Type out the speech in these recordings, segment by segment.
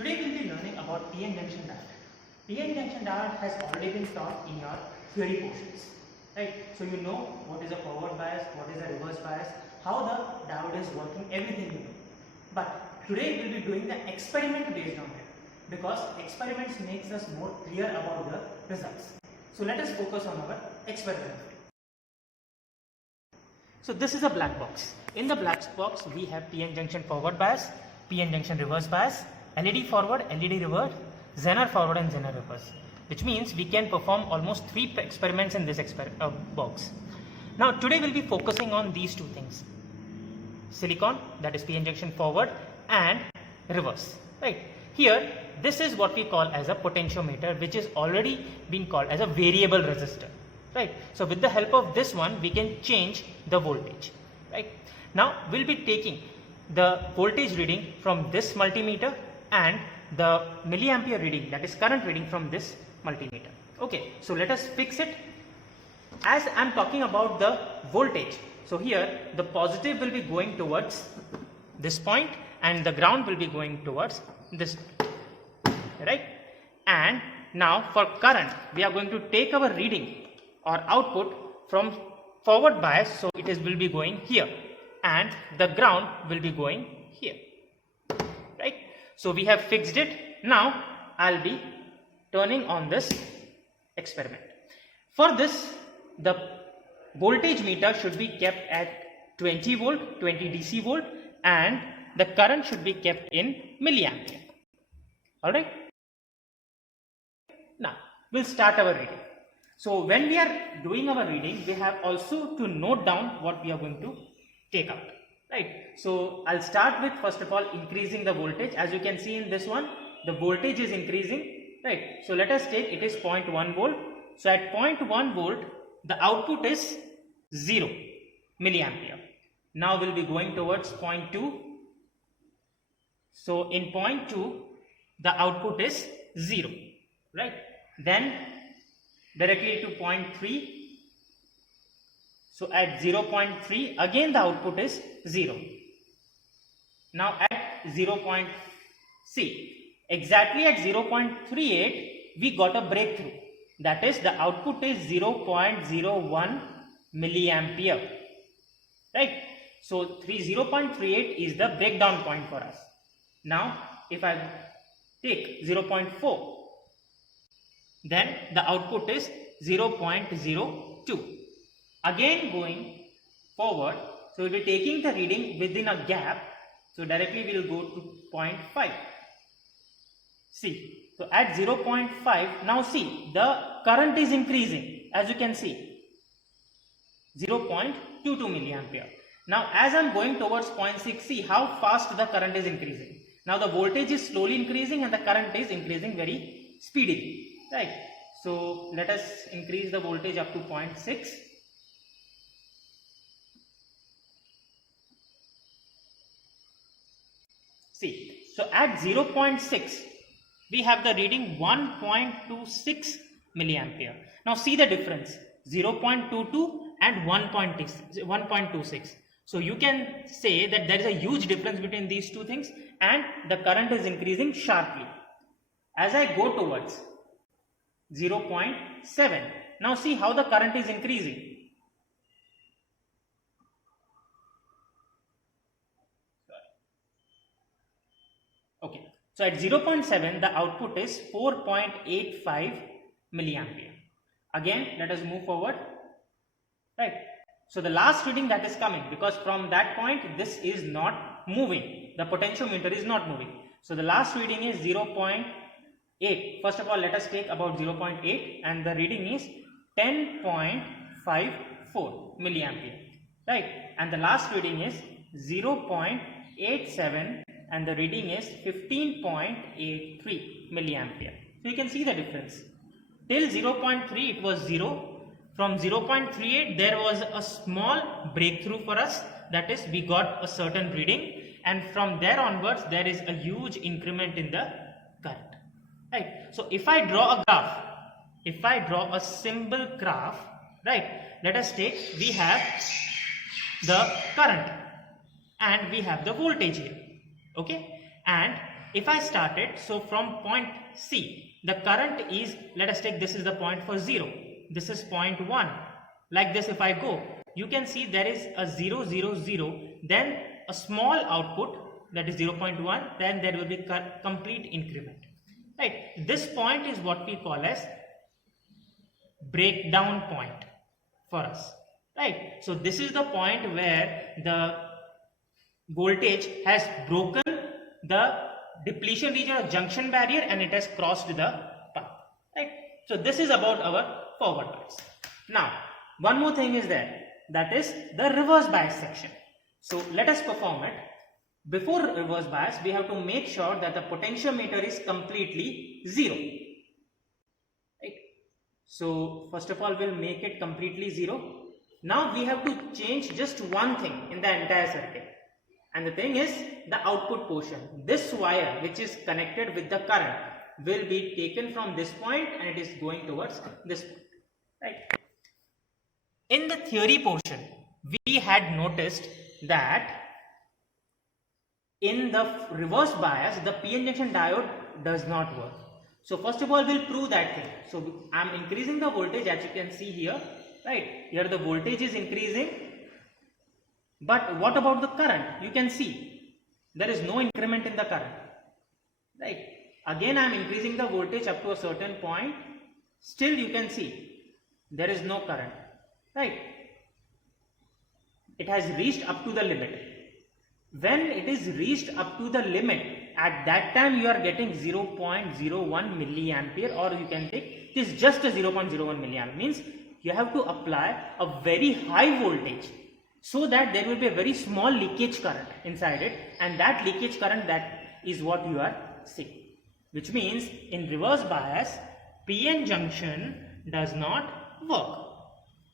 Today we will be learning about PN junction diode. PN junction diode has already been taught in your theory portions, right? So you know what is a forward bias, what is a reverse bias, how the diode is working, everything you know. But today we will be doing the experiment based on it, because experiments makes us more clear about the results. So let us focus on our experiment. So this is a black box. In the black box we have PN junction forward bias, PN junction reverse bias, LED forward, LED reverse, Zener forward and Zener reverse, which means we can perform almost 3 experiments in this box. Now today we will be focusing on these two things: silicon, that is PN junction forward, and reverse, right? Here this is what we call as a potentiometer, which is already been called as a variable resistor, right? So with the help of this one we can change the voltage, right? Now we'll be taking the voltage reading from this multimeter and the milliampere reading, that is current reading, from this multimeter. Okay, so let us fix it. As I am talking about the voltage, so here the positive will be going towards this point and the ground will be going towards this, right? And now for current we are going to take our reading or output from forward bias, so it will be going here and the ground will be going here, right? So we have fixed it. Now I'll be turning on this experiment. For this, the voltage meter should be kept at 20 volt, 20 DC volt, and the current should be kept in milliampere. Alright, now we'll start our reading. So when we are doing our reading, we have also to note down what we are going to take out, right? So I'll start with, first of all, increasing the voltage. As you can see in this one, the voltage is increasing, right? So let us take, it is 0.1 volt. So at 0.1 volt, the output is 0 milliampere. Now we'll be going towards 0.2. So in 0.2, the output is 0, right? Then directly to 0.3. So at 0.3, again the output is 0. Now at 0. See, exactly at 0.38 we got a breakthrough. That is, the output is 0.01 milliampere, right? So 0.38 is the breakdown point for us. Now if I take 0.4, then the output is 0.02. Again going forward, so we'll be taking the reading within a gap. So directly we will go to 0.5. See, so at 0.5, now see, the current is increasing, as you can see, 0.22 milliampere. Now as I am going towards 0.6, see how fast the current is increasing. Now the voltage is slowly increasing and the current is increasing very speedily, right? So let us increase the voltage up to 0.6. See, so at 0.6 we have the reading 1.26 milliampere. Now see the difference, 0.22 and 1.26. So you can say that there is a huge difference between these two things, and the current is increasing sharply. As I go towards 0.7, now see how the current is increasing. Okay, so at 0.7 the output is 4.85 milliampere. Again let us move forward, right? So the last reading that is coming, because from that point this is not moving, the potentiometer is not moving. So the last reading is 0.8. First of all, let us take about 0.8 and the reading is 10.54 milliampere, right? And the last reading is 0.87 and the reading is 15.83 milliampere. So you can see the difference. Till 0.3 it was 0. From 0.38 there was a small breakthrough for us, that is, we got a certain reading, and from there onwards there is a huge increment in the current, right? So if I draw a graph, if I draw a simple graph, right, let us take, we have the current and we have the voltage here, okay, and if I start it, so from point C, the current is, let us take this is the point for 0. This is point 1. Like this, if I go, you can see there is a 0, 0, 0, then a small output, that is 0.1, then there will be complete increment. Right? This point is what we call as breakdown point for us. Right? So this is the point where the voltage has broken the depletion region or junction barrier and it has crossed the path. Right? So this is about our forward bias. Now, one more thing is there, that is the reverse bias section. So let us perform it. Before reverse bias, we have to make sure that the potentiometer is completely 0. Right? So first of all, we'll make it completely 0. Now we have to change just one thing in the entire circuit. And the thing is the output portion. This wire which is connected with the current will be taken from this point and it is going towards this point. Right? In the theory portion, we had noticed that in the reverse bias, the PN junction diode does not work. So first of all, we'll prove that thing. So I'm increasing the voltage, as you can see here. Right? Here the voltage is increasing. But what about the current? You can see there is no increment in the current. Right? Again, I am increasing the voltage up to a certain point. Still you can see there is no current. Right? It has reached up to the limit. When it is reached up to the limit, at that time you are getting 0.01 milliampere, or you can take it is just a 0.01 milliampere. Means you have to apply a very high voltage so that there will be a very small leakage current inside it, and that leakage current, that is what you are seeing. Which means in reverse bias, PN junction does not work.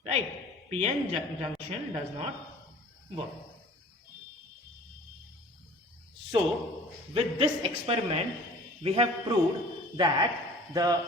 Right? PN junction does not work. So with this experiment, we have proved that the